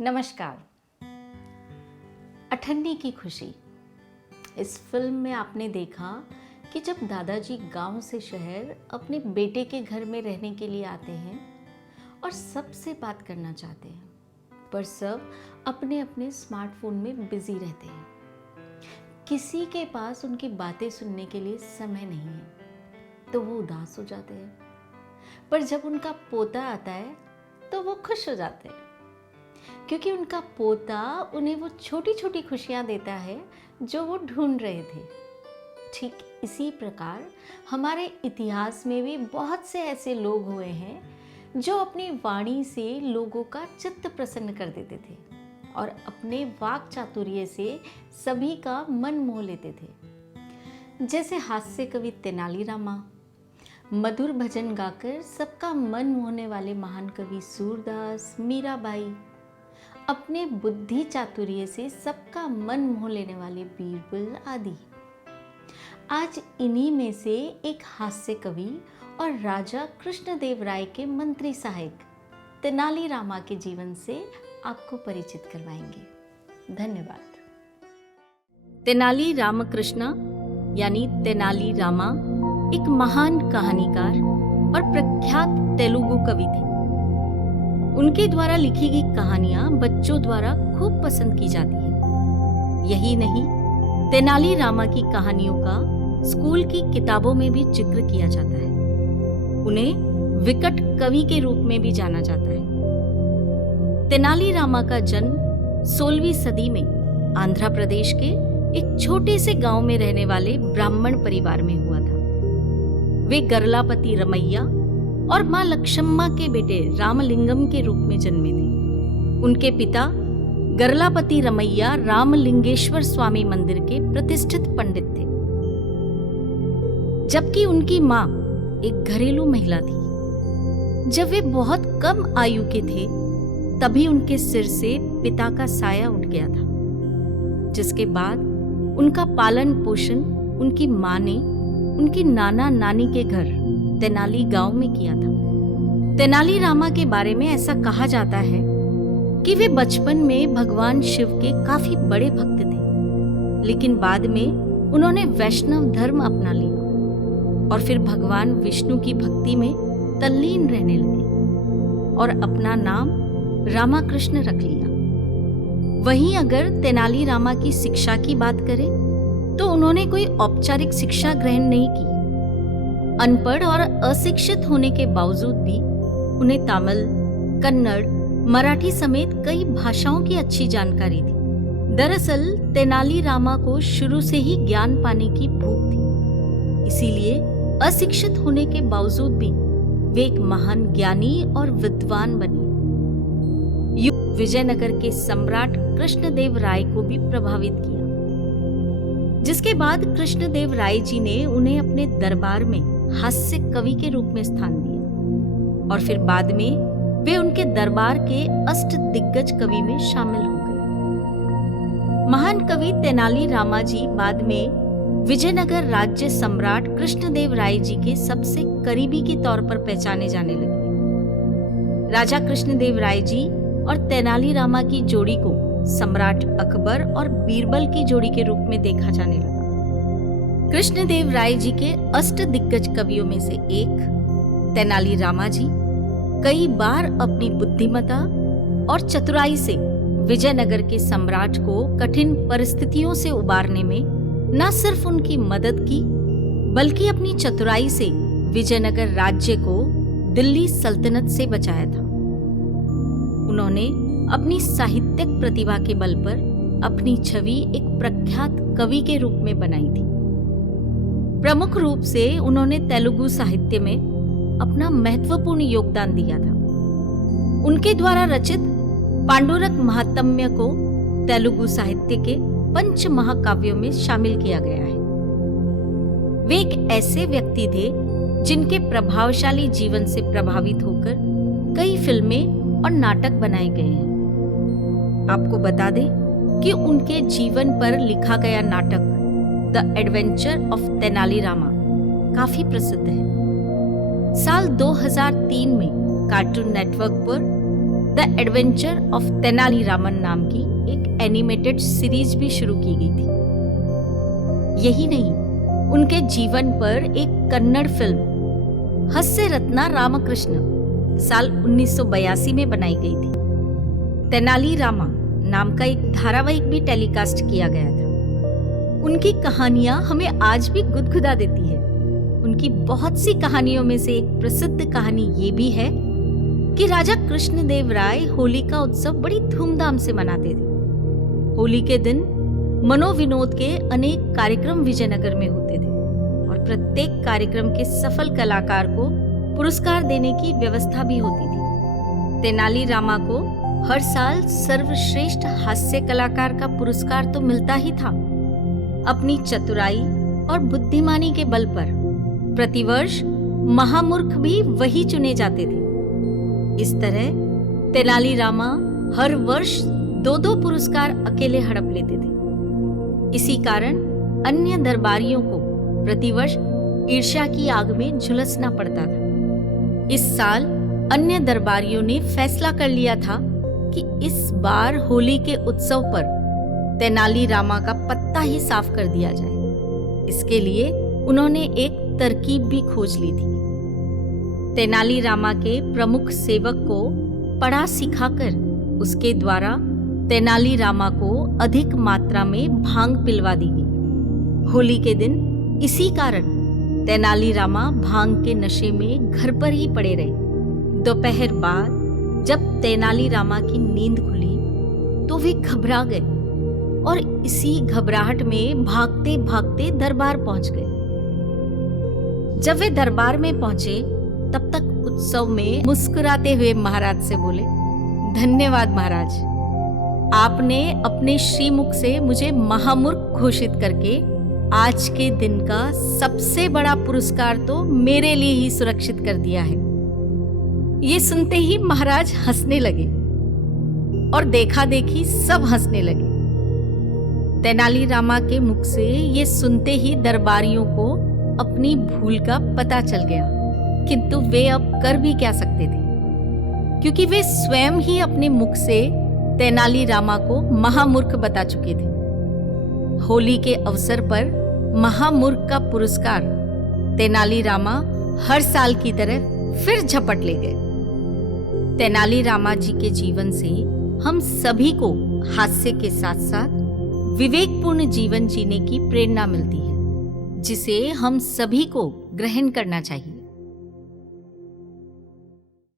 नमस्कार। अठन्नी की खुशी। इस फिल्म में आपने देखा कि जब दादाजी गांव से शहर अपने बेटे के घर में रहने के लिए आते हैं और सबसे बात करना चाहते हैं, पर सब अपने अपने स्मार्टफोन में बिजी रहते हैं। किसी के पास उनकी बातें सुनने के लिए समय नहीं है, तो वो उदास हो जाते हैं। पर जब उनका पोता आता है तो वो खुश हो जाते हैं, क्योंकि उनका पोता उन्हें वो छोटी छोटी खुशियां देता है जो वो ढूंढ रहे थे। ठीक इसी प्रकार हमारे इतिहास में भी बहुत से ऐसे लोग हुए हैं जो अपनी वाणी से लोगों का चित्त प्रसन्न कर देते थे और अपने वाक चातुर्य से सभी का मन मोह लेते थे। जैसे हास्य कवि तेनाली रामा, मधुर भजन गाकर सबका मन मोहने वाले महान कवि सूरदास, मीराबाई, अपने बुद्धि चातुर्य से सबका मन मोह लेने वाले बीरबल आदि। आज इन्हीं में से एक हास्य कवि और राजा कृष्णदेव राय के मंत्री सहायक तेनाली रामा के जीवन से आपको परिचित करवाएंगे। धन्यवाद। तेनाली रामकृष्ण यानी तेनाली रामा एक महान कहानीकार और प्रख्यात तेलुगु कवि थे। उनके द्वारा लिखी गई कहानियां बच्चों द्वारा खूब पसंद की जाती हैं। यही नहीं, तेनाली रामा की कहानियों का स्कूल की किताबों में भी जिक्र किया जाता है। उन्हें विकट कवि के रूप में भी जाना जाता है। तेनाली रामा का जन्म 16वीं सदी में आंध्र प्रदेश के एक छोटे से गांव में रहने वाले ब्राह्मण परिवार में हुआ था। वे गरलापति रमैया और मां लक्ष्मम्मा के बेटे रामलिंगम के रूप में जन्मे थे। उनके पिता गरलापति रमैया रामलिंगेश्वर स्वामी मंदिर के प्रतिष्ठित पंडित थे, जबकि उनकी मां एक घरेलू महिला थी। जब वे बहुत कम आयु के थे तभी उनके सिर से पिता का साया उठ गया था, जिसके बाद उनका पालन पोषण उनकी मां ने उनकी नाना नानी के घर तेनाली गांव में किया था। तेनाली रामा के बारे में ऐसा कहा जाता है कि वे बचपन में भगवान शिव के काफी बड़े भक्त थे, लेकिन बाद में उन्होंने वैष्णव धर्म अपना लिया और फिर भगवान विष्णु की भक्ति में तल्लीन रहने लगे और अपना नाम रामाकृष्ण रख लिया। वहीं अगर तेनाली रामा की शिक्षा की बात करें तो उन्होंने कोई औपचारिक शिक्षा ग्रहण नहीं की। अनपढ़ और अशिक्षित होने के बावजूद भी उन्हें तमिल, कन्नड़, मराठी समेत कई भाषाओं की अच्छी जानकारी थी। दरअसल तेनाली रामा को शुरू से ही ज्ञान पाने की भूख थी, इसीलिए अशिक्षित होने के बावजूद भी वे एक महान ज्ञानी और विद्वान बने। विजयनगर के सम्राट कृष्णदेव राय को भी प्रभावित किया, जिसके बाद कृष्णदेव राय जी ने उन्हें अपने दरबार में हास्य कवि के रूप में स्थान दिया और फिर बाद में वे उनके दरबार के अष्ट दिग्गज कवि में शामिल हो गए। महान कवि तेनाली रामा जी बाद में विजयनगर राज्य सम्राट कृष्णदेव राय जी के सबसे करीबी के तौर पर पहचाने जाने लगे। राजा कृष्णदेव राय जी और तेनाली रामा की जोड़ी को सम्राट अकबर और बीरबल की जोड़ी के रूप में देखा जाने लगा। कृष्णदेव राय जी के अष्ट दिग्गज कवियों में से एक तेनाली रामा जी कई बार अपनी बुद्धिमत्ता और चतुराई से विजयनगर के सम्राट को कठिन परिस्थितियों से उबारने में न सिर्फ उनकी मदद की, बल्कि अपनी चतुराई से विजयनगर राज्य को दिल्ली सल्तनत से बचाया था। उन्होंने अपनी साहित्यिक प्रतिभा के बल पर अपनी छवि एक प्रख्यात कवि के रूप में बनाई थी। प्रमुख रूप से उन्होंने तेलुगु साहित्य में अपना महत्वपूर्ण योगदान दिया था। उनके द्वारा रचित पांडुरंग महात्म्य को तेलुगु साहित्य के पंच महाकाव्यों में शामिल किया गया है। वे एक ऐसे व्यक्ति थे जिनके प्रभावशाली जीवन से प्रभावित होकर कई फिल्में और नाटक बनाए गए हैं। आपको बता दें कि उनके जीवन पर लिखा गया नाटक the adventure of Tenali Rama काफी प्रसिद्ध है। साल 2003 में कार्टून नेटवर्क पर the adventure of Tenali Raman नाम की एक एनिमेटेड सीरीज भी शुरू की गई थी। यही नहीं, उनके जीवन पर एक कन्नड़ फिल्म हास्य रत्ना रामकृष्ण साल 1982 में बनाई गई थी। तेनाली रामा नाम का एक धारावाहिक भी टेलीकास्ट किया गया था। उनकी कहानियां हमें आज भी गुदगुदा देती है। उनकी बहुत सी कहानियों में से एक प्रसिद्ध कहानी ये भी है कि राजा कृष्णदेव राय होली का उत्सव बड़ी धूमधाम से मनाते थे। होली के दिन मनोविनोद के अनेक कार्यक्रम विजयनगर में होते थे और प्रत्येक कार्यक्रम के सफल कलाकार को पुरस्कार देने की व्यवस्था भी होती थी। तेनाली रामा को हर साल सर्वश्रेष्ठ हास्य कलाकार का पुरस्कार तो मिलता ही था। अपनी चतुराई और बुद्धिमानी के बल पर प्रतिवर्ष महामूर्ख भी वही चुने जाते थे। इस तरह तेनाली रामा हर वर्ष 2-2 पुरस्कार अकेले हड़प लेते थे। इसी कारण अन्य दरबारियों को प्रतिवर्ष ईर्ष्या की आग में झुलसना पड़ता था। इस साल अन्य दरबारियों ने फैसला कर लिया था कि इस बार होली के उत्सव पर तेनाली रामा का पत्ता ही साफ कर दिया जाए। इसके लिए उन्होंने एक तरकीब भी खोज ली थी। तेनाली रामा के प्रमुख सेवक को पढ़ा सिखाकर उसके द्वारा तेनाली रामा को अधिक मात्रा में भांग पिलवा दी गई। होली के दिन इसी कारण तेनाली रामा भांग के नशे में घर पर ही पड़े रहे। दोपहर बाद जब तेनाली रामा की नींद खुली तो वे घबरा गए और इसी घबराहट में भागते भागते दरबार पहुंच गए। जब वे दरबार में पहुंचे तब तक उत्सव में मुस्कुराते हुए महाराज से बोले, धन्यवाद महाराज, आपने अपने श्रीमुख से मुझे महामूर्ख घोषित करके आज के दिन का सबसे बड़ा पुरस्कार तो मेरे लिए ही सुरक्षित कर दिया है। ये सुनते ही महाराज हंसने लगे और देखा देखी सब हंसने लगे। तेनाली रामा के मुख से ये सुनते ही दरबारियों को अपनी भूल का पता चल गया, किंतु वे अब कर भी क्या सकते थे, क्योंकि वे स्वयं ही अपने मुख से तेनाली रामा को महामूर्ख बता चुके थे। होली के अवसर पर महामूर्ख का पुरस्कार तेनाली रामा हर साल की तरह फिर झपट ले गए। तेनाली रामा जी के जीवन से हम सभी को हास्य के साथ साथ विवेकपूर्ण जीवन जीने की प्रेरणा मिलती है, जिसे हम सभी को ग्रहण करना चाहिए।